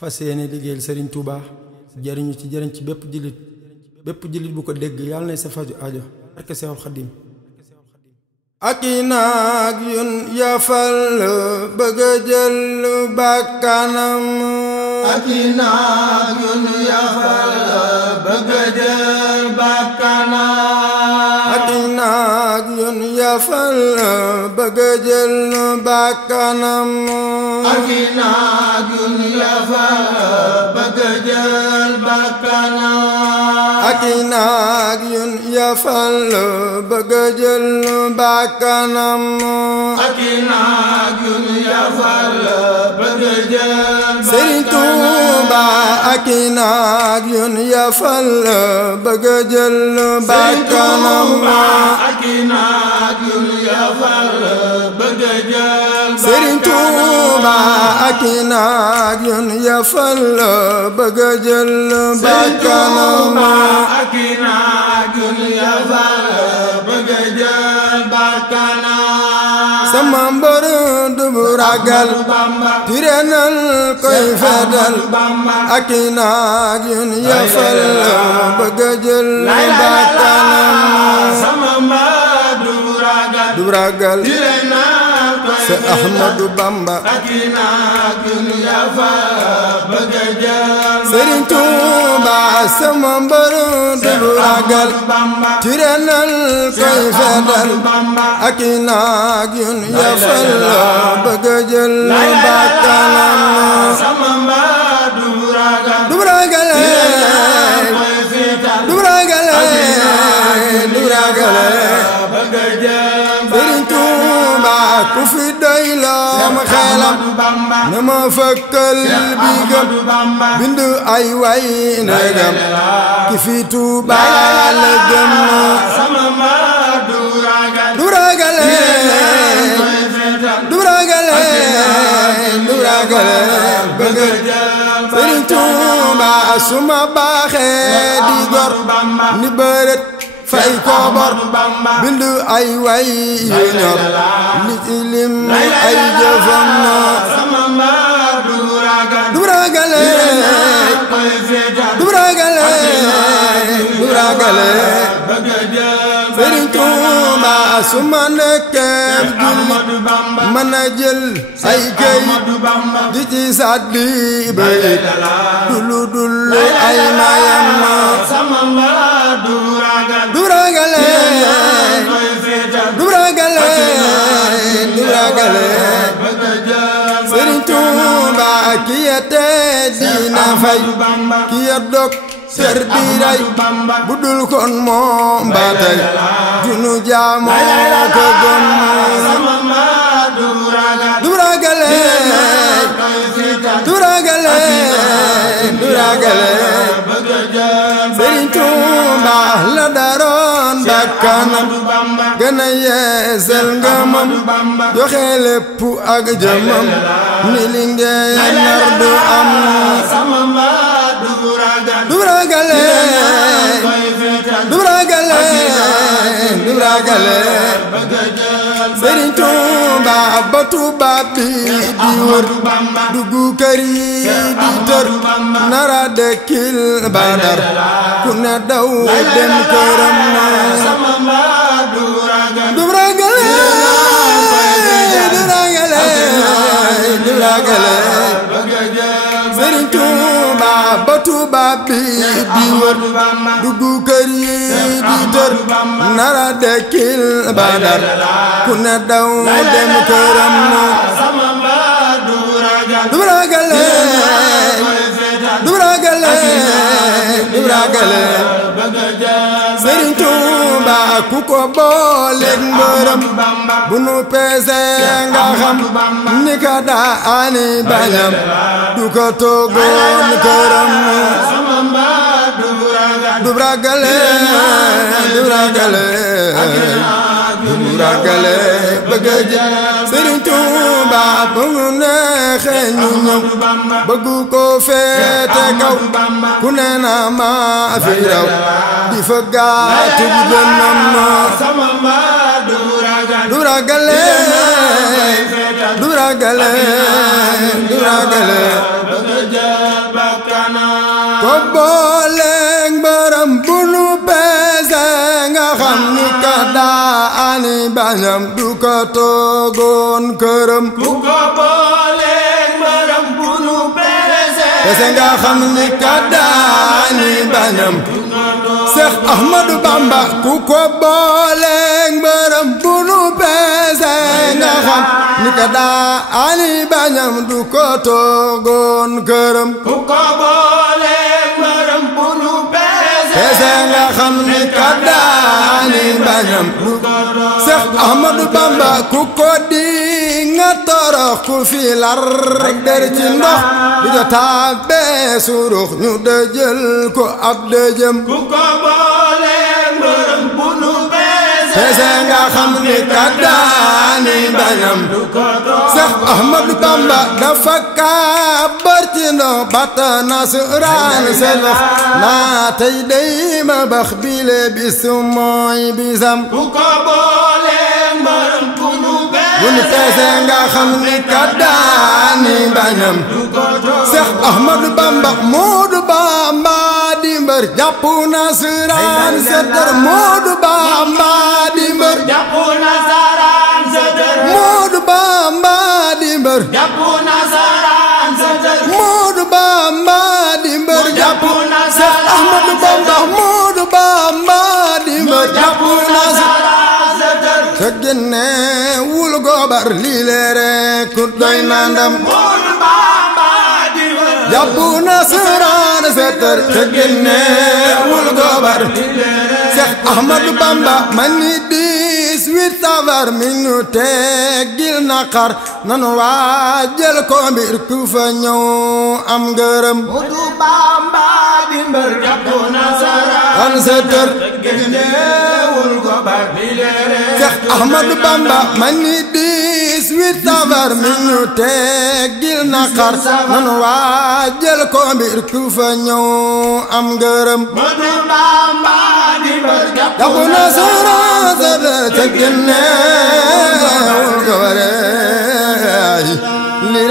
fas yéene liggéeyal Sëriñ Tuubaa jariñu ci jariñ ci bépp jullit bu ko dégg yàlla na sa faju ajo barke Seexul Xadiim ak i naag yun yafal bëgg a jël bakkanam ak i naag yun yafal bëgg a jël bakkanam ak i naag yun yafal bëgg a jël bakkanam ak i naag yun yafal bëgg a jël bakkanam ak i naag yun yafal bëgg a jël bakkanam ak i naag yun yafal bëgg a jël Sëriñ Tuuba ak i naag yun yafal bëgg a jël bakkanam ak i naag yun yafal bëgg a jël Sëriñ Tuuba ak i naag yun yafal bëgg a jël bakkanam ak i naag yun yafal bëgg a jël bakkanam sama mbër du bu ragal tirenal koy fedal ak i naag yun yafal bëgg a jël bakkanam sama mbër du ragal tirenal koy sa Ahmadu Bamba ak i naag yun yafal bëgg a jël Sëriñ Tuuba sama mbër du ragal tirenal koy fedal ak i naag yun yafal bëgg a jël bakkanam sama mbër du ragal bëgg a jël Sëriñ Tuuba ku fi doy loom xelam na ma fëkkal bigam bindu ay way ndegam ki fi Tuuba la gëm sama mbër du ragale bëgg a jël Sëriñ Tuuba suma baaxee di gor ni bërët fay koobor bindu ay way yu ñor li ci lim ay jëfam na sama mbër du ragale bëgg a jël Sëriñ Tuuba suma nekkee jullit mën a jël ay kayit di ci sàddi bayit dul ay mayam sama mbër du ragale bëgg a jël Sëriñ Tuuba ki yete dina fay ki yet dog ser di ray bu dul kon moom ba tey dunu jaamoo ko gëm sama mbër du ragale bëgg a jël Sëriñ Tuuba la daroon bakkanam gën a yeesal ngëmam joxe lépp ak jëmam ni li ngeen nar du am sama mbër du ragale bëgg a jël Sëriñ Tuuba ba tubaab bi di wër duggu kër yi di tër nara dekkil Badar ku ne daw dem këram sama mbër du ragale bëgg a jël Sëriñ Tuuba ba tubaab bi di wër duggu kër yi di tër nara dekkil Badar ku ne daw dem këram sama mbër du ragale bëgg a jël Sëriñ Tuuba ku ko booleeg mbërëm bu nu peese nga xam ni ka daani bañam du ko toogoon këram sama mbër du ragale bëgg a jël Sëriñ Tuuba bu mu neexee ñu ñëw bëggu ko féete kaw ku ne na ma fi raw di fa gaatu gënam sama mbër du ragale bëgg a jël ko booleeg mbërëm bu nu peese nga xam ni ka daani bañam du ko toogoon këram ku ko booleeg mbërëm bu nu peese nga xam ni ka daani bañam Seex Ahmadu Bamba ku ko booleeg mbërëm bu nu peese nga xam ni ka daani bañam du ko toogoon këram ku ko booleeg mbërëm bu nu peese nga xam ni ka daani bañam Seex Ahmadu Bamba ku ko di nga torox ku fi lar der ci ndox bu jotaa bee surux ñu dëjël ko ab dëjëm ku ko booleeg mbërëm bu nu peese nga xam ni ka daani bañam Seex Ahmadu Bamba dafa kàbbar ci ndox bata nasaraan selax naa tey day ma bax bile bis mooy bisam ku ko booleeg mbërëm bu nu peese nga xam ni ka daani bañam Seex Ahmadu Bamba Moodu Bamba di mbër jàpp nasaraan setar Moodu Bamba di mbër jàpp nasaraan setar Moodu Bamba di mbër jàpp nasaraan setar Moodu Bamba di mbër jàpp Seex Ahmadu Bamba Moodu Bamba di mbër jàpp nasaraan setar te génne wul gobar lii leere ku doy na ndam Moodu Bamba di mbër jàpp nasaraan setar te génne wul gobar Seex Ahmadu Bamba man ni 18 safar mi ñu teggil naqar nanu waajal ko mbir ku fa ñëw am ngërëm Moodu Bamba di mbër jàpp nasaraan setar génnewul gobar di leere Seex Ahmadu Bamba man ni 18 safar mi ñu teggil naqar nanu waajal ko mbir ku fa ñëw am ngërëm Moodu Bamba di mbër jàpp nasaraan setar te génnewul gobar lii